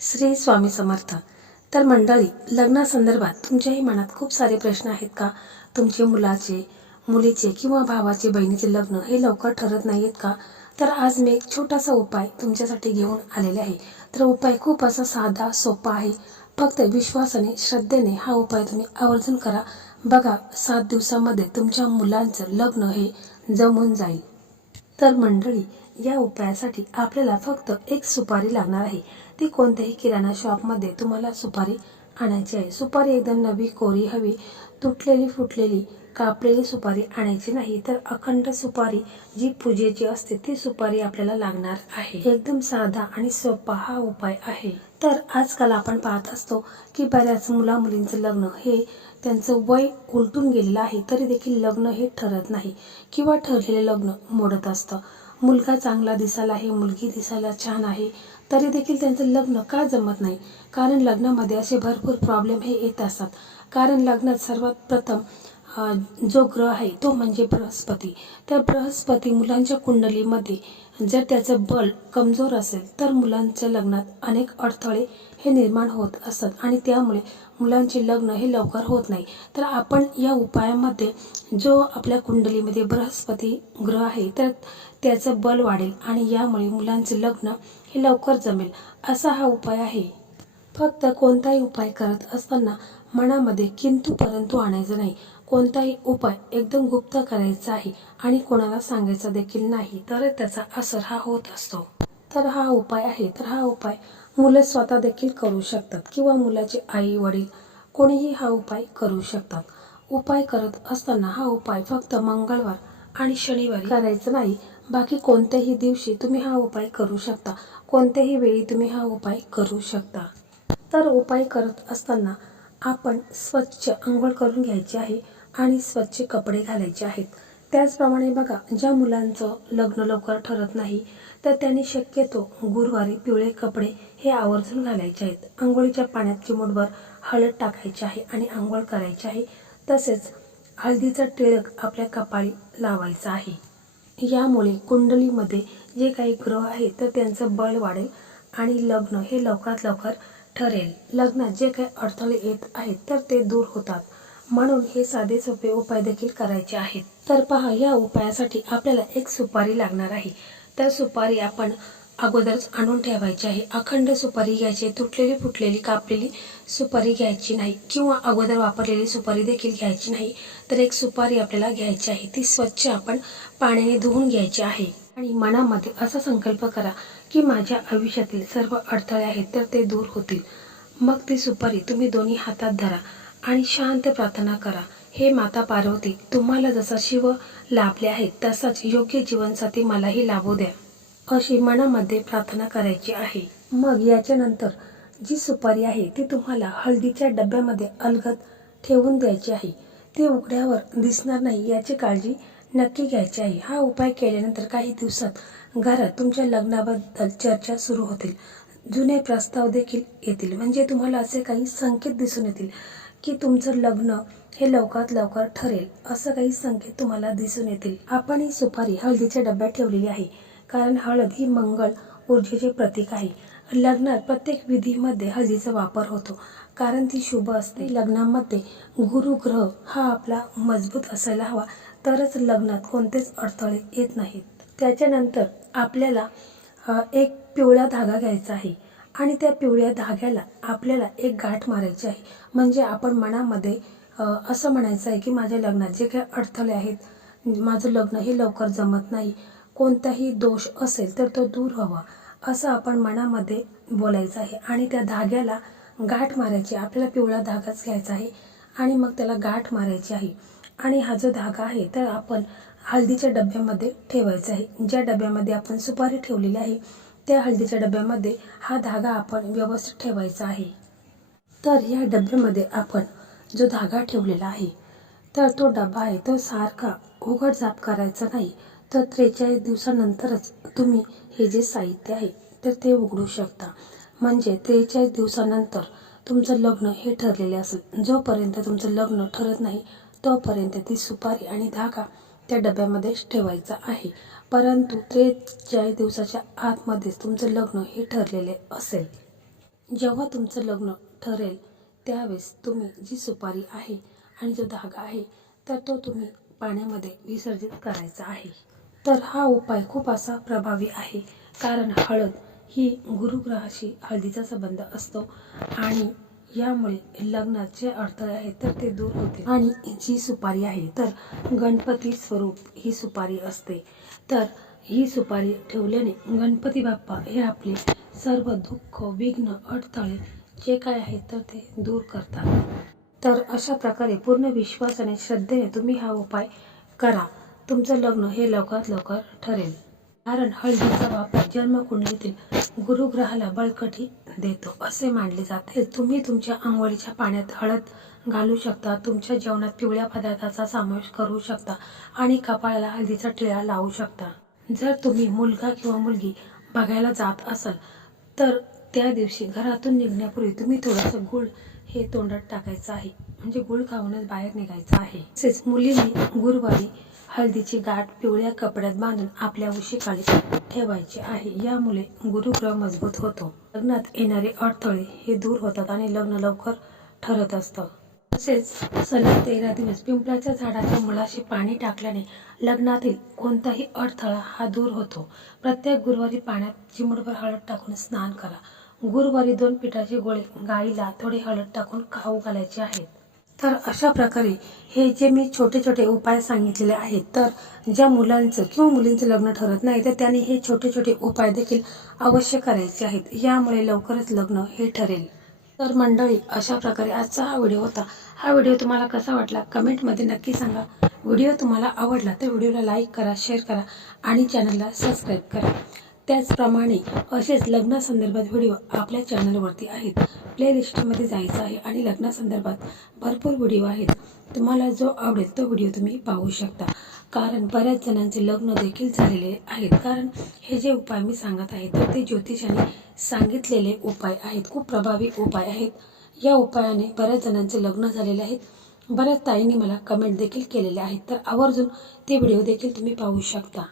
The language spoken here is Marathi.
श्री स्वामी समर्थ. तर मंडळी, लग्नासंदर्भात तुमच्याही मनात खूप सारे प्रश्न आहेत का? तुमचे मुलाचे, मुलीचे किंवा भावाचे, बहिणीचे लग्न हे लवकर ठरत नाही आहेत का? तर आज मी एक छोटासा उपाय तुमच्यासाठी घेऊन आलेले आहे. तर उपाय खूप असा साधा सोपा आहे. फक्त विश्वासाने, श्रद्धेने हा उपाय तुम्ही आवर्जून करा. बघा, 7 दिवसामध्ये तुमच्या मुलांचं लग्न हे जमून जाईल. तर मंडळी, या उपायासाठी आपल्याला फक्त एक सुपारी लागणार आहे. ती कोणत्याही किराणा शॉपमध्ये तुम्हाला सुपारी आणायची आहे. सुपारी एकदम नवी कोरी हवी. तुटलेली, फुटलेली, कापलेली सुपारी आणायची नाही. तर अखंड सुपारी जी पूजेची असते ती सुपारी आपल्याला लागणार आहे. एकदम साधा आणि सोपा हा उपाय आहे. तर आजकाल आपण पाहत असतो की बऱ्याच मुलींचं लग्न हे त्यांचं वय उलटून गेलेलं आहे, तरी देखील लग्न हे ठरत नाही किंवा ठरलेलं लग्न मोडत असतं. मुलगा चांगला दिसायला आहे, मुलगी दिसायला छान आहे, तरी देखील त्यांचं लग्न का जमत नाही? कारण लग्नामध्ये असे भरपूर प्रॉब्लेम हे येत असतात. कारण लग्नात सर्वात प्रथम जो ग्रह आहे तो म्हणजे बृहस्पती. तर बृहस्पती मुलांच्या कुंडलीमध्ये जर त्याचं बल कमजोर असेल तर मुलांच्या लग्नात अनेक अडथळे हे निर्माण होत असतात आणि त्यामुळे मुलांचे लग्न हे लवकर होत नाही. तर आपण या उपायामध्ये जो आपल्या कुंडलीमध्ये बृहस्पती ग्रह आहे तर त्याचं बल वाढेल आणि यामुळे मुलांचे लग्न हे लवकर जमेल, असा हा उपाय आहे. फक्त कोणताही उपाय करत असताना मनामध्ये किंतु परंतु आणायचं नाही. कोणताही उपाय एकदम गुप्त करायचा आहे आणि कोणाला सांगायचा देखील नाही, तर त्याचा असर हा होत असतो. तर हा उपाय आहे, तर हा उपाय मुलं स्वतः देखील करू शकतात किंवा मुलाचे आई वडील कोणीही हा उपाय करू शकतात. उपाय करत असताना हा उपाय फक्त मंगळवार आणि शनिवारी करायचा नाही. बाकी कोणत्याही दिवशी तुम्ही हा उपाय करू शकता. कोणत्याही वेळी तुम्ही हा उपाय करू शकता. तर उपाय करत असताना आपण स्वच्छ अंघोळ करून घ्यायची आहे आणि स्वच्छ कपडे घालायचे आहेत. त्याचप्रमाणे बघा, ज्या मुलांचं लग्न लवकर ठरत नाही तर त्यांनी शक्यतो गुरुवारी पिवळे कपडे हे आवर्जून घालायचे आहेत. अंघोळीच्या पाण्यात चिमूटभर हळद टाकायची आहे आणि अंघोळ करायची आहे. तसेच हळदीचा टिळक आपल्या कपाळी लावायचा आहे. यामुळे कुंडलीमध्ये जे काही ग्रह आहेत तर त्यांचं बळ वाढेल आणि लग्न हे लवकरात लवकर ठरेल. लग्नात जे काही अडथळे येत आहेत तर ते दूर होतात. म्हणून हे साधे सोपे उपाय देखील करायचे आहेत. तर पहा, या उपायासाठी आपल्याला एक सुपारी लागणार आहे. तर सुपारी आपण अगोदरच आणून ठेवायची आहे. अखंड सुपारी घ्यायची, तुटलेली, फुटलेली, कापलेली सुपारी घ्यायची नाही किंवा अगोदर वापरलेली सुपारी देखील घ्यायची नाही. तर एक सुपारी आपल्याला घ्यायची आहे. ती स्वच्छ आपण पाण्याने धुवून घ्यायची आहे आणि मनामध्ये असा संकल्प करा की माझ्या आयुष्यातील सर्व अडथळे आहेत तर ते दूर होतील. मग ती सुपारी तुम्ही दोन्ही हातात धरा आणि शांत प्रार्थना करा, हे माता पार्वती, तुम्हाला जसा शिव लाभले आहेत तसाच योग्य जीवनसाथी मलाही लाभू द्या, अशी मनामध्ये प्रार्थना करायची आहे. मग याच्यानंतर जी सुपारी आहे ती तुम्हाला हळदीच्या डब्यामध्ये अलगद ठेवून द्यायची आहे. ती उघड्यावर दिसणार नाही याची काळजी नक्की घ्यायची आहे. हा उपाय केल्यानंतर काही दिवसात घरात तुमच्या लग्नाबद्दल चर्चा सुरू होतील. जुने प्रस्ताव देखील येतील. म्हणजे तुम्हाला असे काही संकेत दिसून येतील की तुमचं लग्न हे लवकरात लवकर ठरेल, असं काही संकेत तुम्हाला दिसून येतील. आपण ही सुपारी हळदीच्या डब्यात ठेवलेली आहे कारण हळद ही मंगळ ऊर्जेचे प्रतीक आहे. लग्नात प्रत्येक विधीमध्ये हळदीचा वापर होतो कारण ती शुभ असते. लग्नामध्ये गुरुग्रह हा आपला मजबूत असायला हवा, तरच लग्नात कोणतेच अडथळे येत नाहीत. त्याच्यानंतर आपल्याला एक पिवळा धागा घ्यायचा आहे आणि त्या पिवळ्या धाग्याला आपल्याला एक गाठ मारायची आहे. म्हणजे आपण मनामध्ये असं म्हणायचं आहे की माझ्या लग्नात जे काही अडथळे आहेत, माझं लग्न हे लवकर जमत नाही, कोणताही दोष असेल तर तो दूर व्हावा, असं आपण मनामध्ये बोलायचं आहे आणि त्या धाग्याला गाठ मारायची. आपल्याला पिवळा धागाच घ्यायचा आहे आणि मग त्याला गाठ मारायची आहे. आणि हा जो धागा आहे तर आपण हळदीच्या डब्यामध्ये ठेवायचा आहे. ज्या डब्यामध्ये आपण सुपारी ठेवलेली आहे त्या हळदीच्या डब्यामध्ये हा धागा आपण व्यवस्थित ठेवायचा आहे. तर या डब्यामध्ये आपण जो धागा ठेवलेला आहे तर तो डबा आहे तो सारखा उघडझाप करायचा नाही. तर 43 दिवसानंतरच तुम्ही हे जे साहित्य आहे तर ते उघडू शकता. म्हणजे 43 दिवसानंतर तुमचं लग्न हे ठरलेले असेल. जोपर्यंत तुमचं लग्न ठरत नाही तोपर्यंत ती सुपारी आणि धागा त्या डब्यामध्येच ठेवायचा आहे. परंतु 43 दिवसाच्या आतमध्येच तुमचं लग्न हे ठरलेले असेल. जेव्हा तुमचं लग्न ठरेल त्यावेळेस तुम्ही जी सुपारी आहे आणि जो धागा आहे तर तो तुम्ही पाण्यामध्ये विसर्जित करायचा आहे. तर हा उपाय खूप असा प्रभावी आहे, कारण हळद ही गुरुग्रहाशी हळदीचा संबंध असतो आणि यामुळे लग्नाचे अडथळे आहेत तर ते दूर होते. आणि जी सुपारी आहे तर गणपती स्वरूप ही सुपारी असते. तर ही सुपारी ठेवल्याने गणपती बाप्पा हे आपले सर्व दुःख, विघ्न, अडथळे जे काय आहे तर ते दूर करतात. तर अशा प्रकारे पूर्ण विश्वासाने, श्रद्धेने तुम्ही हा उपाय करा. तुमचं लग्न हे लवकरात लवकर ठरेल. कारण हळदीचा वापर जन्मकुंडलीतील गुरुग्रहाला बळकटी देतो असे मानले जाते. तुम्ही तुमच्या अंघोळीच्या पाण्यात हळद घालू शकता, तुमच्या जेवणात पिवळ्या पदार्थाचा समावेश करू शकता आणि कपाळाला हळदीचा टिळा लावू शकता. जर तुम्ही मुलगा किंवा मुलगी बघायला जात असाल तर त्या दिवशी घरातून निघण्यापूर्वी तुम्ही थोडंसं गूळ हे तोंडात टाकायचं आहे, म्हणजे गूळ खाऊनच बाहेर निघायचं आहे. तसेच मुलींनी गुरुवारी हळदीची गाठ पिवळ्या कपड्यात बांधून आपल्या उशीखाली ठेवायची आहे. यामुळे गुरुग्रह मजबूत होतो, लग्नात येणारे अडथळे हे दूर होतात आणि लग्न लवकर ठरत असतं. तसेच सलग 13 दिवस पिंपळाच्या झाडाच्या मुळाशी पाणी टाकल्याने लग्नातील कोणताही अडथळा हा दूर होतो. प्रत्येक गुरुवारी पाण्यात चिमूटभर हळद टाकून स्नान करा. गुरुवारी 2 पिठाचे गोळे गाईला थोडी हळद टाकून खाऊ घालायचे आहेत. तर अशा प्रकारे हे जे मी छोटे छोटे उपाय सांगितलेले आहेत, तर ज्या मुलांचं किंवा मुलींचं लग्न ठरत नाही तर त्यांनी हे छोटे छोटे उपाय देखील अवश्य करायचे आहेत. यामुळे लवकरच लग्न हे ठरेल. तर मंडळी, अशा प्रकारे आजचा हा व्हिडिओ होता. हा व्हिडिओ तुम्हाला कसा वाटला कमेंटमध्ये नक्की सांगा. व्हिडिओ तुम्हाला आवडला तर व्हिडिओला लाईक करा, शेअर करा आणि चॅनलला सबस्क्राईब करा. त्याचप्रमाणे असेच लग्नासंदर्भात व्हिडिओ आपल्या चॅनलवरती आहेत. प्लेलिस्टमध्ये जायचं आहे आणि लग्नासंदर्भात भरपूर व्हिडिओ आहेत. तुम्हाला जो आवडेल तो व्हिडिओ तुम्ही पाहू शकता. कारण बऱ्याच जणांचे लग्न देखील झालेले आहेत. कारण हे जे उपाय मी सांगत आहे तर ते ज्योतिषाने सांगितलेले उपाय आहेत, खूप प्रभावी उपाय आहेत. या उपायाने बऱ्याच जणांचे लग्न झालेले आहेत. बऱ्याच ताईंनी मला कमेंट देखील केलेले आहेत. तर आवर्जून ते व्हिडिओ देखील तुम्ही पाहू शकता.